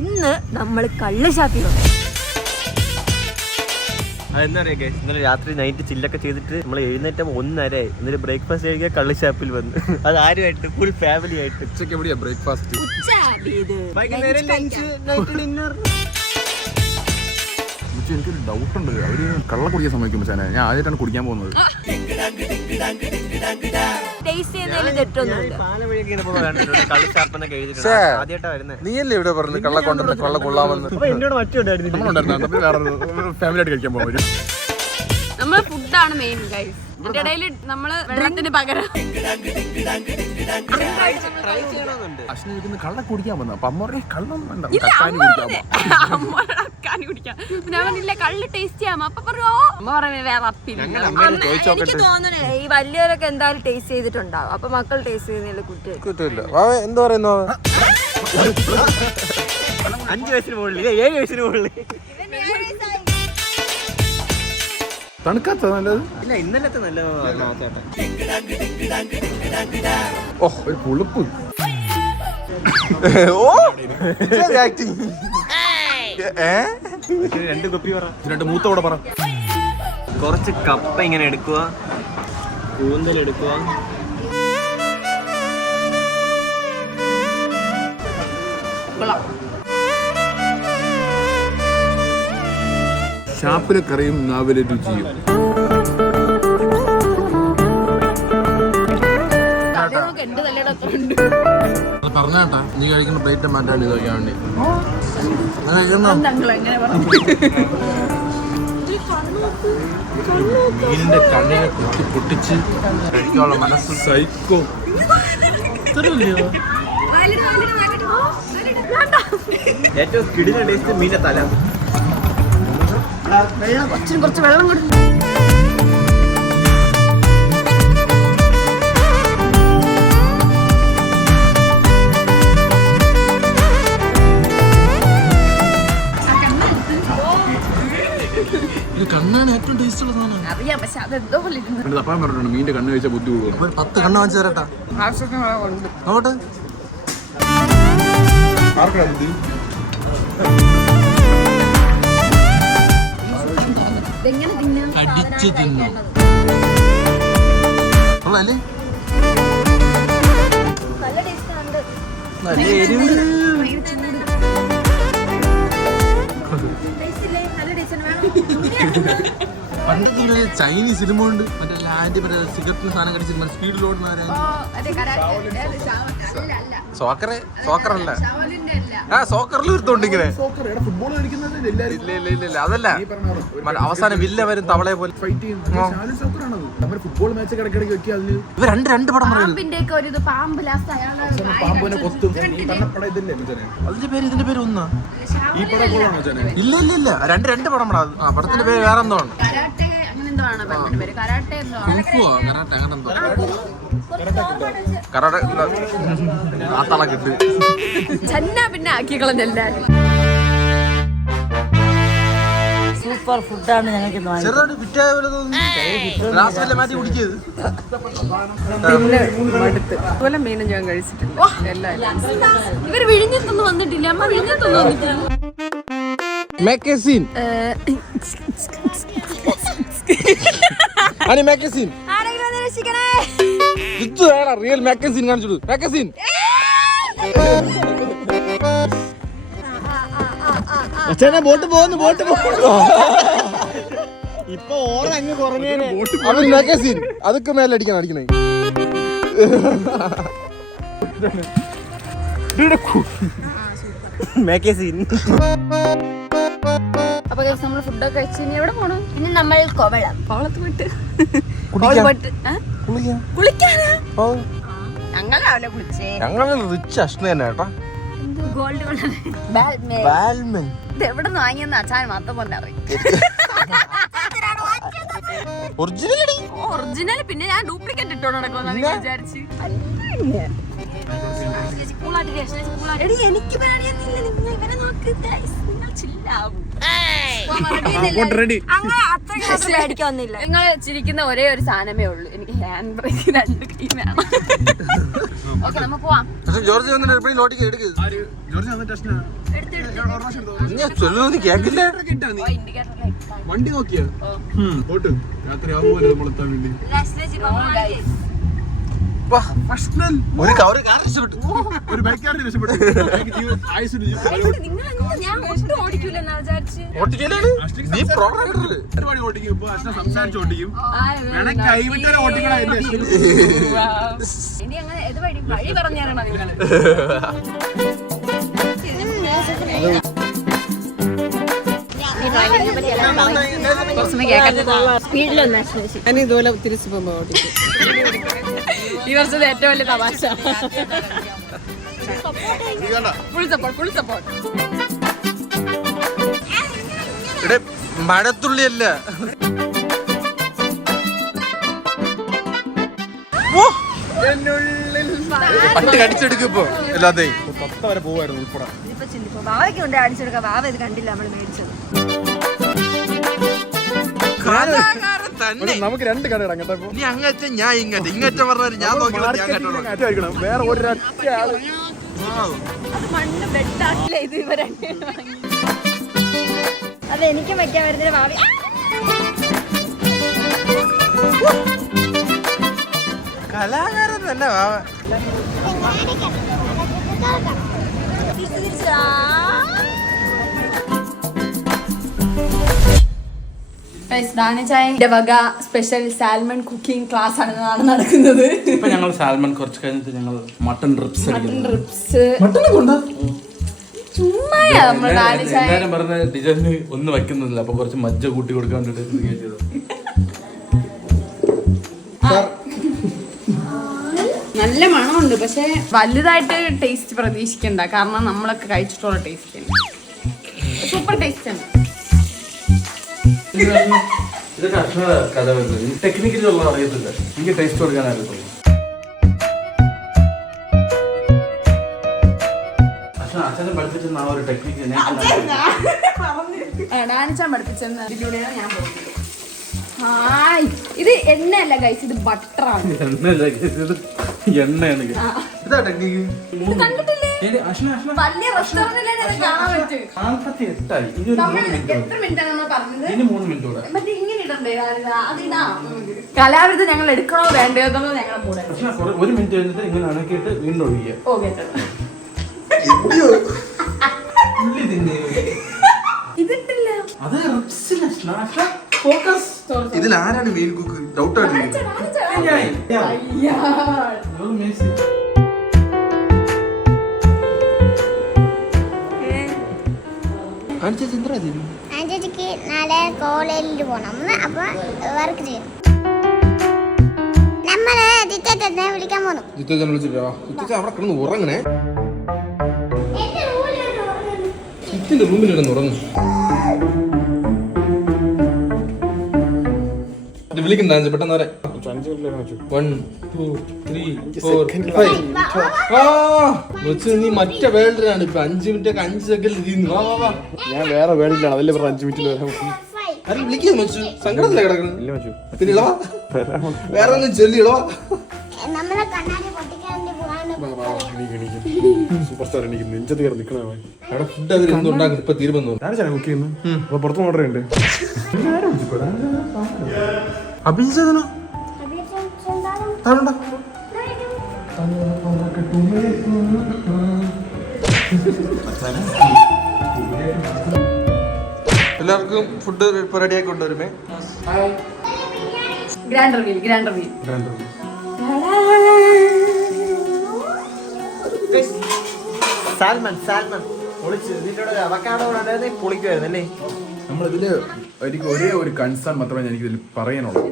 ഇന്ന് നമ്മൾ കള്ളുഷാപ്പിൽ വന്നു. എന്താ പറയുക, ഇന്നലെ രാത്രി നൈറ്റ് ചില്ലൊക്കെ ചെയ്തിട്ട് നമ്മൾ എഴുന്നേറ്റം 1:30 എന്നിട്ട് ബ്രേക്ക്ഫാസ്റ്റ് കഴിക്കാൻ കള്ളുഷാപ്പിൽ വന്നു. അത് ആരുമായിട്ട്? ഫുൾ ഫാമിലി ആയിട്ട്. ഉച്ചയ്ക്ക് എവിടെയാ ബ്രേക്ക്ഫാസ്റ്റ്? എനിക്കൊരു ഡൗട്ട് ഉണ്ട്, അവര് കള്ള കുടിക്കാൻ സമ്മതിക്കും പക്ഷേ ഞാൻ ആദ്യമായിട്ടാണ് കുടിക്കാൻ പോകുന്നത്. നീയല്ലേ ഇവിടെ പറഞ്ഞു കള്ള കൊണ്ടുവന്ന് കള്ള കൊള്ളാമെന്ന്? ഫാമിലി ആയിട്ട് കഴിക്കാൻ പോകും. നമ്മള് ഫുഡാണ് മെയിൻ ഗൈസ്. ഇതിന്റെ ഇടയിൽ നമ്മള് വെള്ളത്തിന് പകരം അശ്വിനിക്കുന്ന കള്ള കുടിക്കാൻ വന്നു. അപ്പൊ അമ്മ കള്ളം കുടിക്കാം. പിന്നെ അവനില്ല കള്ള് ടേസ്റ്റ് ചെയ്യാമോ? അപ്പൊ പറഞ്ഞു അമ്മ പറഞ്ഞ വേറെ അപ്പില്ല. എനിക്ക് തോന്നണേ ഈ വലിയവരൊക്കെ എന്തായാലും ടേസ്റ്റ് ചെയ്തിട്ടുണ്ടാവും. അപ്പൊ മക്കൾ ടേസ്റ്റ് ചെയ്യുന്നില്ല, കുറ്റമില്ല. എന്താ പറയുന്നു? 5 വയസ്സിന് മുകളിൽ 7 വയസ്സിന് മുകളിൽ തണുക്കാത്ത നല്ലത് ഇല്ല. ഇന്നലത്തെ നല്ല ചേട്ടൻ. ഓ ഒരു പുളിപ്പ്. രണ്ട് കുപ്പി പറ, രണ്ട് മൂത്തോടെ പറ. കുറച്ച് കപ്പ ഇങ്ങനെ എടുക്കുക, കൂന്തൽ എടുക്കുക, ഷാപ്പിലെ കറിയും നാവിലെ രുചിയും. പറഞ്ഞാട്ടാ നീ കഴിക്കുന്ന പ്ലേറ്റ് മാറ്റാണ്ട് ഇത് കഴിക്കാൻ വേണ്ടി. മീനിന്റെ കണ്ണിനെ കുത്തി പൊട്ടിച്ച് കഴിക്കാനുള്ള മനസ്സ് സൈക്കോ. ഏറ്റവും കിടില ടേസ്റ്റ് മീനിന്റെ തല. കുറച്ച് വെള്ളം കൊടുത്തു. കണ്ണാണ് ഏറ്റവും ടേസ്റ്റ് ഉള്ള സാധനം. അറിയാം, പക്ഷെ അതെന്തോ പോലെ തപ്പാൻ പറഞ്ഞിട്ടുണ്ട് മീനിന്റെ കണ്ണ് കഴിച്ചാൽ ബുദ്ധി കൂടും. 10 കണ്ണ് വാങ്ങിച്ചു തരട്ടാ. നോട്ടെ ആർക്കാ ബുദ്ധി? കടിച്ചു തിന്നു അല്ലേ? നല്ല എരിവ്. പണ്ടൊക്കെ ചൈനീസ് സിനിമ ഉണ്ട്, മറ്റേ ആന്റി മറ്റേ സിഗരറ്റിന് സാധനം കടിച്ചിട്ട് സ്പീഡിൽ ഓടുന്നവരെ. സോക്കറല്ല, സോക്കറിൽ ഒരുത്തോണ്ട് ഇങ്ങനെ. ഇല്ല അതല്ല, അവസാനം വില്ല വരും തവളയെ പോലെ. ഫുട്ബോൾ മാച്ച് കിടക്കിടയ്ക്ക് വെക്കുക. ഇവർ രണ്ട് പടം പറയുന്നത്. അതിന്റെ പേര് ഒന്നാ. ഇല്ല രണ്ട് പടം പടാ. ആ പടത്തിന്റെ പേര് വേറെ എന്തോ ആണ്. പിന്നെ ആക്കിക്കളഞ്ഞല്ല. സൂപ്പർ ഫുഡാണ് ഞങ്ങൾക്ക്. അതുപോലെ മീനും ഞാൻ കഴിച്ചിട്ടുണ്ട്. ഇവർ വിഴിഞ്ഞത്തൊന്നും വന്നിട്ടില്ല. അമ്മ വിഴിഞ്ഞത്തൊന്നും വന്നിട്ടില്ല. മാഗസിൻ റിയൽ മാഗസിൻ കാണിച്ചു. മാഗസിൻ ബോട്ട് പോകുന്നു. ഇപ്പൊ ഓറങ്ങ് കുറഞ്ഞേനെ. അവൻ മാഗസിൻ അതൊക്കെ മേലെ അടിക്കണേ. മാഗസിൻ. അപ്പൊ നമ്മള് ഫുഡൊക്കെ കഴിച്ച് ഇനി എവിടെ പോണം? പിന്നെ നമ്മൾ കോവളത്ത് പോയിട്ട് കുളിക്കാനാ? ഞങ്ങൾ രാവിലെ കുളിച്ചേ. ഞങ്ങൾ റിച്ച് അഷ്ണ തന്നെ കേട്ടാ. ഗോൾഡ് എവിടെ നിന്ന് വാങ്ങിയെന്ന് അച്ഛൻ മാത്രം പോലെ അറിയും. ഒറിജിനൽ പിന്നെ ഞാൻ ഡ്യൂപ്ലിക്കേറ്റ് ഇട്ടോണ്ട് നടക്കുമെന്ന് വിചാരിച്ച്. എനിക്ക് ചില്ലാവും. അങ്ങനെ അത്രയ്ക്ക് മേടിക്കൊന്നുമില്ല. നിങ്ങൾ ചിരിക്കുന്ന ഒരേ ഒരു സാധനമേ ഉള്ളൂ, എനിക്ക് ഹാൻഡ് ബ്രേക്ക് 2 കൈ വേണം. ഓക്കെ, നമുക്ക് പോവാം. ജോർജ് കേക്കില്ല. വണ്ടി നോക്കിയാ പോട്ട് രാത്രി ആവുമ്പോൾ നമ്മളെത്താൻ വേണ്ടി ഒരു കാർ രക്ഷപ്പെട്ടു. ഒരു ബൈക്കാരനെ രക്ഷപ്പെട്ടു. ഞാൻ ഒട്ടും ഓടിക്കൂല എന്നാ വിചാരിച്ച്. നീ പ്രോ റൈഡർ. ഒരുപാട് ഓടിക്കും. ഇപ്പൊ അച്ഛനെ സംസാരിച്ച് ഓടിക്കും. വേണമെങ്കിൽ കൈവിട്ടാൽ ഓടിക്കണം. ഇനി അങ്ങനെ ഏത് വഴി പറഞ്ഞു തരണം നിങ്ങള്. ഞാനിതുപോലെ തിരിച്ചു പോകുമ്പോ ഓടിക്കും. ഈ വർഷത്തെ ഏറ്റവും വലിയ തമാശ. Full support. മഴത്തുള്ളിയല്ല. പട്ടി കടിച്ചെടുക്കും ഇപ്പൊ എല്ലാതെ. വരെ പോവായിരുന്നു ഉൾപ്പെടെ. ഇതിപ്പോ ചിന്തിപ്പോ ബാവയ്ക്ക് കൊണ്ട് അടിച്ചെടുക്കാം. ബാവ ഇത് കണ്ടില്ല നമ്മള് മേടിച്ചത്. നമുക്ക് 2 കട ഇടാം കേട്ടോ. നീ അങ്ങറ്റ ഞാൻ ഇങ്ങറ്റ പറഞ്ഞാൽ ഞാൻ നോക്കി വേറെ ഒരൊറ്റ ആള് മണ്ണ് ബെഡാക്കില്ല ഇത് ഇവരെ. അത് എനിക്കും വെക്കാൻ വരുന്ന ഭാവി. കലാകാരൻ തന്നെ ചായന്റെ വക സ്പെഷ്യൽ സാൽമൺ കുക്കിംഗ് ക്ലാസ് ആണ് നടക്കുന്നത്. ഇപ്പൊ ഞങ്ങൾ സാൽമൺ കുറച്ച് കഴിഞ്ഞിട്ട് ഞങ്ങൾ മട്ടൺ റിപ്സ് ചുമ്മാ എല്ലാരും പറഞ്ഞ ഡിജന് ഒന്നും വെക്കുന്നില്ല, അപ്പൊ കുറച്ച് മജ്ജ കൂട്ടി കൊടുക്കാൻ വേണ്ടിട്ട് നല്ല മണമുണ്ട്, പക്ഷെ വലുതായിട്ട് ടേസ്റ്റ് പ്രതീക്ഷിക്കണ്ട, കാരണം നമ്മളൊക്കെ കഴിച്ചിട്ടുള്ള ടേസ്റ്റ് സൂപ്പർ ടേസ്റ്റ് ആണ്. ഇതൊക്കെ അക്ഷര കഥ വരുന്നത് ടെക്നിക്കലി അറിയത്തില്ല, എനിക്ക് ടേസ്റ്റ് കൊടുക്കാൻ അറിയത്തുള്ളൂ. അച്ഛനെ പഠിപ്പിച്ചെന്ന ആ ഒരു ടെക്നിക്ക് ഡാനിച്ചാൻ പഠിപ്പിച്ചെന്ന് ഇതിലൂടെയാണ് ഞാൻ പോകുന്നത്. ഹായ്, ഇത് എണ്ണയല്ല ഗൈസ്, ഇത് ബട്ടറാണ്. എണ്ണയാണ് ഇതാ ടെക്നിക്ക്. കണ്ടിട്ടില്ലേ? വലിയ റെസ്റ്റോറന്റിലെ കാണാൻ പറ്റും. 48ആയി. എത്ര മിനിറ്റാണ് നമ്മൾ പറഞ്ഞത്? ഇനി 3 മിനിറ്റ് കൂടെ. മറ്റേ ഇങ്ങനെ ഇടണ്ടേ? അതിടാ. കലാവിരുദ്ധ ഞങ്ങൾ എടുക്കണോ വേണ്ടയോ എന്നുള്ളത് ഞങ്ങളുടെ കൂടെ. 1 മിനിറ്റ് കഴിഞ്ഞിട്ട് ഇങ്ങനെ അണക്കിയിട്ട് വീണ്ടും ഒഴിക്കുക. ഓക്കെ, ഇതിട്ടില്ല. ഇതിൽ ആരാണ് മെയിൻ കുക്ക്? ഡൗട്ട് ആയിട്ട് ചേച്ചിക്ക് നാളെ കോളേജിൽ പോണം, അപ്പൊ വർക്ക് ചെയ്യണം. നമ്മള് ജിത്തേട്ടനെ വിളിക്കാൻ പോണം. ജിത്തേട്ടനെ വിളിച്ചിട്ടോ? അവിടെ കിടന്ന് ഉറങ്ങണേ. ജിത്തിന്റെ റൂമിൽ കിടന്ന് ഉറങ്ങും. വിളിക്കണ്ട പെട്ടെന്ന് വരെ. 1 2 3 4 5. നീ മറ്റേ വേൾഡിലാണ് ഇപ്പൊ. 5 മിനിറ്റ് 5 സെക്കൻഡ് തീർന്നു. വാ ഞാൻ വേറെ വേണ്ടിയിട്ടാണ്, അതല്ലേ പറഞ്ഞ 5 മിനിറ്റിൽ വരാൻ. ആരും വിളിക്കാൻ വെച്ചു. സങ്കടത്തില കിടക്കണം. പിന്നെ ഇളവാ വേറെ ഒന്നും ചൊല്ലി ഇളവാ. നമ്മളെ കണ്ണാടി പൊട്ടിക്കാൻ പോകാൻ സൂപ്പർ സ്റ്റാർ എനിക്ക് നെഞ്ചത്ത് കയറി നിൽക്കണ. അവിടെ ഫുഡ് അവർ എന്തുണ്ടാക്കും ഇപ്പൊ തീരുമാനം. ആരാ കുക്ക് ചെയ്യുന്നു? അപ്പൊ പുറത്തുനിന്ന് ഓർഡർ ചെയ്യണ്ടേ? അഭിജിച്ചതിനോ എല്ലാവർക്കും ഫുഡ് ഇപ്പൊ റെഡിയാക്കി കൊണ്ടുവരുമേ. Grand reveal. സാൽമൺ പൊളിക്കുവായിരുന്നല്ലേ. നമ്മളിതില് ഒരേ ഒരു കൺസേൺ മാത്രമേ എനിക്ക് ഇതിൽ പറയാനുള്ളൂ.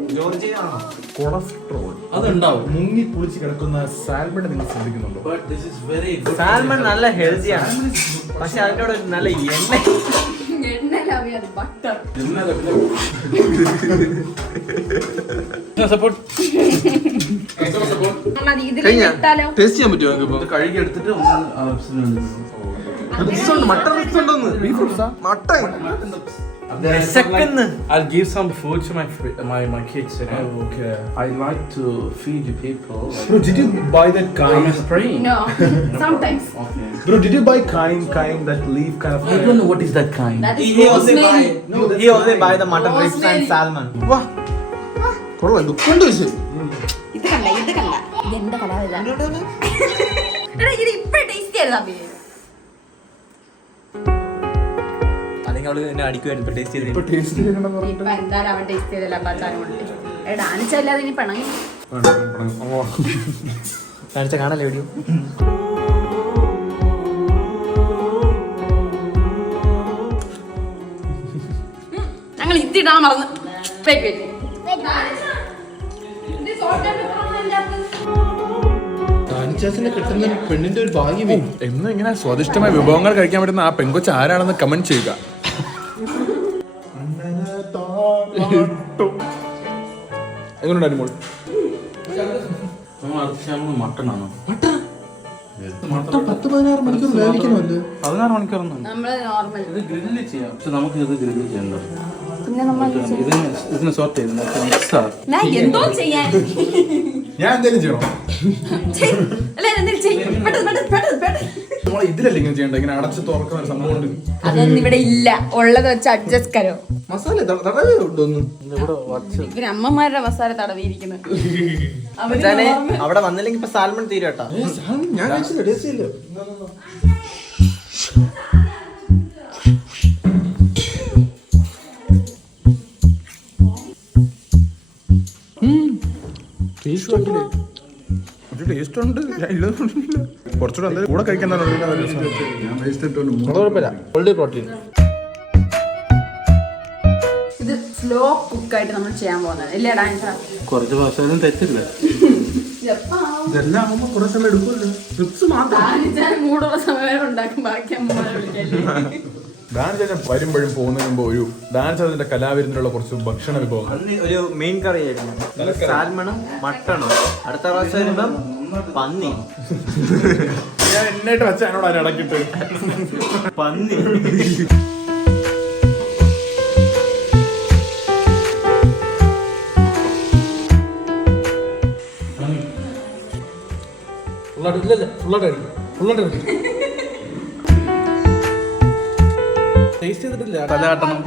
കൊളസ്ട്രോൾ അതുണ്ടാവും. മുങ്ങി കുളിച്ച് കിടക്കുന്ന സാൽമൺ നിങ്ങൾ ശ്രദ്ധിക്കുന്നുണ്ടോ? സാൽമൺ നല്ല ഹെൽത്തിയാണ്, പക്ഷെ അതിനോട് ഒരു നല്ല ടേസ്റ്റ് ചെയ്യാൻ പറ്റുമോ? കഴുകി എടുത്തിട്ട് മട്ടൺ ഉണ്ടോന്ന് ബീഫ് റോഡ്സാ mutton I'll give some food to my kids. You know? Okay. I like to feed you people. Bro, did you buy that I'm kind? spraying. No, sometimes. Okay. Bro, did you buy kind that leaf kind of? I don't know what is that kind. That is rosemary. He only buy the mutton ribs and salmon. വാ കൊള്ളാം ദുഃഖമുണ്ട് പക്ഷേ ഇത് കണ്ട ഇതെന്താ കലാവില്ല ഇത് ഇപ്പൊ taste ചെയ്താ അല്ലെങ്കിൽ അവള് എന്നെ അടിക്കുമായിരുന്നു ടേസ്റ്റ് ചെയ്ത് Taste ചെയ്യണം എന്ന് ഇപ്പൊ എന്തായാലും അവൻ ടേസ്റ്റ് ചെയ്തില്ല പച്ചാനും കൊണ്ട് ഡാനിച്ചല്ലാതെ ഇനി പിണങ്ങി കാണിച്ച കാണല്ലേ വീഡിയോ ഞങ്ങൾ ഇതിടാൻ മറന്നു കാണിച്ചാസിനെ കിട്ടുന്ന ഒരു പെണ്ണിന്റെ ഒരു ഭാഗ്യമേ. എന്നും ഇങ്ങനെ സ്വാദിഷ്ടമായ വിഭവങ്ങൾ കഴിക്കാൻ പറ്റുന്ന ആ പെങ്കൊച്ച് ആരാണെന്ന് കമന്റ് ചെയ്യുക. എങ്ങനെയുണ്ട് അനുമോൾ? മട്ടൺ ആണോ? മട്ടൺ 10-16 മണിക്കൂർ വേവിക്കണമല്ലോ. 16 മണിക്കൂറൊന്നും നമ്മള് നോർമൽ ഇത് ഗ്രില്ല് ചെയ്യാം. പക്ഷെ നമുക്ക് ഇത് ഗ്രില്ല് ചെയ്യണ്ട. പിന്നെ നമ്മൾ ഇതിന് സോർട്ട് ചെയ്യുന്നത് ഞാൻ എന്തോ ചെയ്യാൻ ഞാൻ എന്തെങ്കിലും ചെയ്യണോ? അല്ല എന്തെങ്കിലും ചെയ്യും നമ്മൾ ഇതിലല്ല ഇങ്ങനെ ചെയ്യണ്ട, ഇങ്ങനെ അടച്ച് തുറക്കുന്ന ഒരു സംഭവം ഉണ്ട്. അതൊന്നും ഇവിടെ ഇല്ല, ഉള്ളത് വെച്ച് അഡ്ജസ്റ്റ് കരോ. മസാല തടവേ ഉണ്ടോന്ന് ഇവര് അമ്മമാരുടെ മസാല തടവിയിരിക്കുന്നു. അവിടെ വന്നില്ലെങ്കിൽ ഇപ്പൊ സാൽമൺ തീരും കേട്ടാ. ഞാൻ കഴിച്ചില്ല, ടേസ്റ്റ് ചെയ്യില്ല. ടേസ്റ്റ് ഉണ്ട്, ഞാൻ ഇല്ലെന്നില്ല. കുറച്ചുകൂടെ എന്തായാലും കൂടെ കഴിക്കാൻ പ്രോട്ടീൻ. ഇത് സ്ലോ കുക്കായിട്ട് നമ്മൾ ചെയ്യാൻ പോകുന്നത് ഇല്ലേ ഡാൻസ? കുറച്ച് ഭാഷയിലും തെറ്റില്ല. ഇതെല്ലാം ആകുമ്പോ കുറെ സമയം എടുക്കുമല്ലോ. ട്രിപ്സ് മാത്രം മൂടുള്ള സമയം ഉണ്ടാക്കും, ബാക്കി അമ്മമാരെ വിളിക്കാൻ. ഡാൻസ് ചെയ്യാൻ വരുമ്പോഴും പോകുന്നതിന് മുമ്പ് ഒരു ഡാൻസ് അതിന്റെ കലാവിരുന്നിലുള്ള കുറച്ച് ഭക്ഷണ വിഭവങ്ങൾ. അന്ന് ഒരു മെയിൻ കറി ആയിരുന്നു, സാൽമണും മട്ടണും. അടുത്ത പ്രാവശ്യം വരുമ്പം പന്നി. ഞാൻ എന്നായിട്ട് വെച്ച എന്നോട് അതിന് ഇടക്കിട്ട് പന്നി. ടേസ്റ്റ് ചെയ്തിട്ടില്ല. തലയാട്ടണം.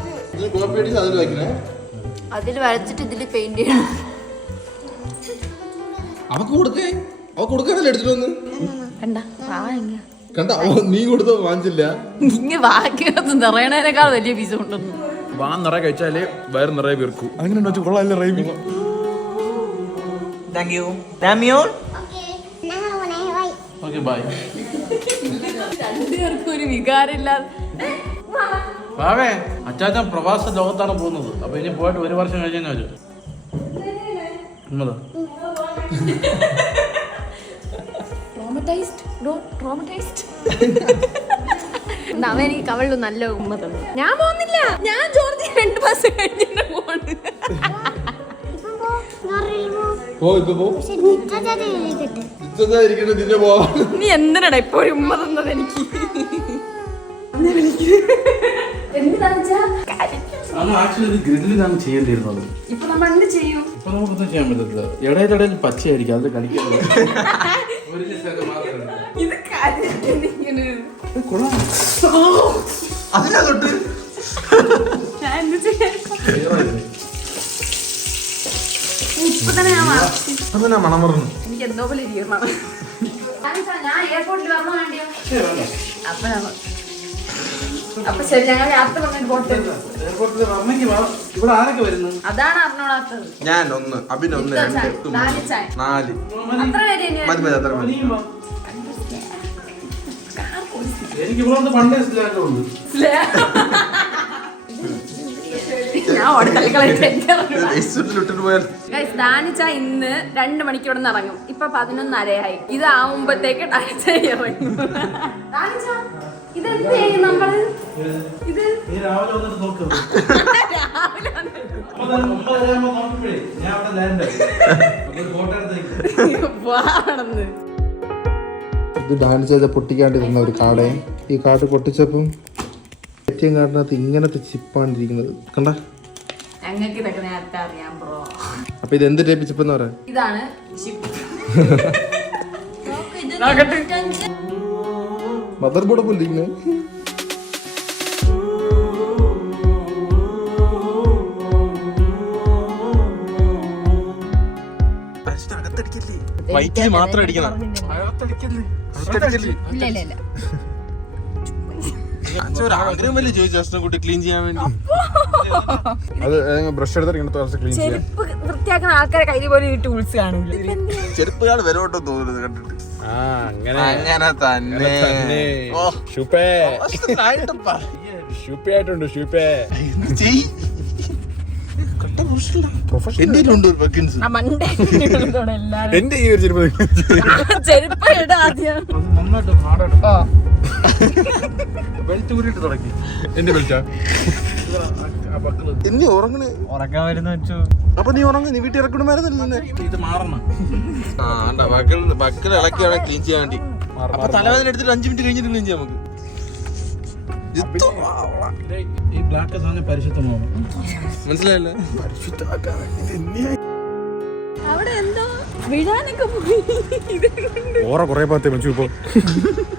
കോപ്പി അടിച്ച് അതിൽ വയ്ക്കണേ. അതിൽ വരച്ചിട്ട് ഇതിൽ പെയിന്റ് ചെയ്യണം. അവക്ക് കൊടുക്കാനല്ലേ എടുത്തിട്ട് വന്ന് കണ്ട കണ്ട. നീ കൊടുത്ത വാങ്ങിച്ചില്ല. ഇങ്ങനെ ബാക്കിയൊക്കെ നിറയണേനേക്കാൾ വലിയ പീസ് കൊണ്ടൊന്നും. വാ നിറയെ കഴിച്ചാലേ വയറ് നിറയെ വീർക്കൂ. അങ്ങനെ വെച്ച് കൊള്ളാല്ലേ റൈമി? Thank you. ഡാമിയോൾ. ഞങ്ങൾ പോണേ, ബൈ. Okay bye. രണ്ടുപേർക്കും ഒരു വികാരമില്ലാതെ വാവേ, അച്ചാച്ചൻ പ്രവാസ ലോകത്താണ് പോകുന്നത്. അപ്പൊ ഇനി പോയിട്ട് 1 വർഷം കഴിഞ്ഞാൽ വരും. അവൻ എനിക്ക് കവളിലും നല്ല ഉമ്മ തന്നു. ഞാൻ പോകുന്നില്ല, ഞാൻ ജോർജ് 2 മാസം കഴിഞ്ഞിട്ട് പോണ്. ഇപ്പം പോ, നോറിൽ പോ. ഇപ്പൊ പോ. പക്ഷെ നിത്യജാതി ഇരിക്കട്ടെ. ഇരിക്കട്ടെ, നിന്നെ പോവാ. നീ എന്തിനാടാ ഇപ്പൊ ഒരു ഉമ്മ തന്നത് എനിക്ക്? ആക്ച്വലി ഗ്രില്ലിലാണ് ചെയ്യേണ്ടിയിരുന്നത്. ഇപ്പൊ നമ്മൾ എന്ത് ചെയ്യും? ഇപ്പൊ നമുക്കൊന്നും ചെയ്യാൻ പറ്റത്തില്ല. ഇടയിലിടയിൽ പച്ചയായിരിക്കും, അത് കടിക്കുന്നത്. ഇത് കാര്യത്തിന് അതിനാ തൊട്ട് ഞാൻ എന്ത് ചെയ്യാൻ? ഇപ്പൊ തന്നെ ഞാൻ വാങ്ങിച്ചു. അതെന്നാ മണം പറഞ്ഞു. എനിക്ക് എന്തോ പോലെ ഇരിക്കണം. ഞാൻ എയർപോർട്ടിൽ വരണോ വേണ്ടിയോ? അപ്പൊ ശരി, ഞങ്ങൾ യാത്ര പറഞ്ഞിട്ട് പോട്ടെ. ഇവിടെ ആരൊക്കെ വരുന്നു? അതാണ് അറിഞ്ഞോളാത്തത്. ഞാൻ 1, അഭിൻ 1, 2, 3, 4. അത്ര പേര് മതി അത്ര മതി. എനിക്ക് ഇവിടെ പണ്ടേ സ്ലാഗുണ്ട്. ഡാനിച്ച ഇന്ന് 2 മണിക്ക് ഇവിടെ നിന്ന് ഇറങ്ങും. ഇപ്പൊ 11:30 ഇത് ആവുമ്പത്തേക്ക് ഡാനിച്ച ഇറങ്ങും. ഡാനിച്ച ഇതെന്ത് ചെയ്യും നമ്മള്? ഇത് നീ രാവിലെ വന്നിട്ട് നോക്ക്. രാവിലെ 9:30 നോക്കുമ്പോഴേ ഞാൻ അവിടെ ലാൻഡ് ആയി. ഫോട്ടോ എടുത്തേക്ക്. വാണെന്ന് ഇത് ഡാൻസ് ചെയ്ത് പൊട്ടിക്കാണ്ടിരുന്ന ഒരു കാടയും ഈ കാട് പൊട്ടിച്ചപ്പം ATM കാർഡിനകത്ത് ഇങ്ങനത്തെ ചിപ്പാണ്ടിരിക്കുന്നത് കണ്ട. ഞങ്ങൾക്ക് ഇതൊക്കെ നേരത്തെ അറിയാം ബ്രോ. അപ്പൊ ഇത് എന്ത് ടൈപ്പ് ചിപ്പെന്ന് പറയാം? ഇതാണ് ഷിപ്പ്. മദർ ബോർഡ് പോലെ ഇരിക്കുന്നത്. വൈറ്റിൽ മാത്രം അടിക്കണം. ആഗ്രഹമല്ലേ ചോദിച്ചു കുട്ടി ക്ലീൻ ചെയ്യാൻ വേണ്ടി. അത് ബ്രഷ് എടുത്തിട്ട് ഇങ്ങനത്തെ ക്ലീൻ ചെയ്യാം. ചെരുപ്പ് വൃത്തിയാക്കുന്ന ആൾക്കാരെ കയ്യിൽ പോലും ഈ ടൂൾസ് കാണൂല. ചെരുപ്പുകാർ വിലവട്ടോ തോന്നുന്നത് കണ്ടിട്ട്. അങ്ങനെ തന്നെ. ഷൂപ്പയായിട്ടുണ്ട് ഷൂപ്പേ. എന്റെ ഉണ്ട് വെക്കൻസ്. എന്റെ ഈ ഒരു ചെരുപ്പ് ചെരുപ്പ് ഇടാ ആദ്യം. ബെൽറ്റ് ഊരിട്ട് തുടങ്ങി. എന്റെ ബെൽറ്റാ. എന്നെ ഉറങ്ങണേ. ഉറക്കാൻ വരുന്ന വെച്ചു. അപ്പൊ നീ ഉറങ്ങ, നീ വീട്ടിൽ ഇറക്കണമായിരുന്നല്ലേ. ഇത് മാറണം. ബക്കൽ ഇളക്കിയാണ് ക്ലീൻ ചെയ്യാൻ വേണ്ടി. അപ്പൊ തലവേദന എടുത്തിട്ട് 5 മിനിറ്റ് കഴിഞ്ഞിട്ട് ക്ലീൻ ചെയ്യാം നമുക്ക്. ഈ ബ്ലാക്ക് സാധനം പരിശുദ്ധമാണ്. മനസ്സിലായല്ലേ? അവിടെ എന്തോ വിടാനൊക്കെ പോയി. ഓറ കൊറേ ഭാഗത്തെ വെച്ചു. ഇപ്പൊ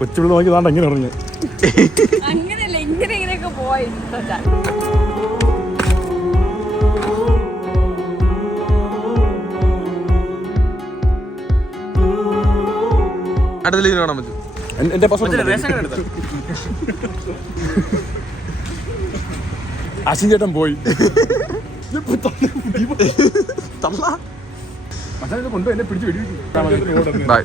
കൊച്ചുപിള്ള നോക്കി താണ്ട് എങ്ങനെ പറഞ്ഞു. അങ്ങനെയല്ല, ഇങ്ങനെയൊക്കെ പോയി. അടുത്ത ലീവ് കാണാൻ പറ്റും. എന്റെ പാസ്പോർട്ട് അശ്വിൻ ചേട്ടൻ പോയി. മച്ചാൻ കൊണ്ട് എന്നെ പിടിച്ച് വെടി. ബൈ.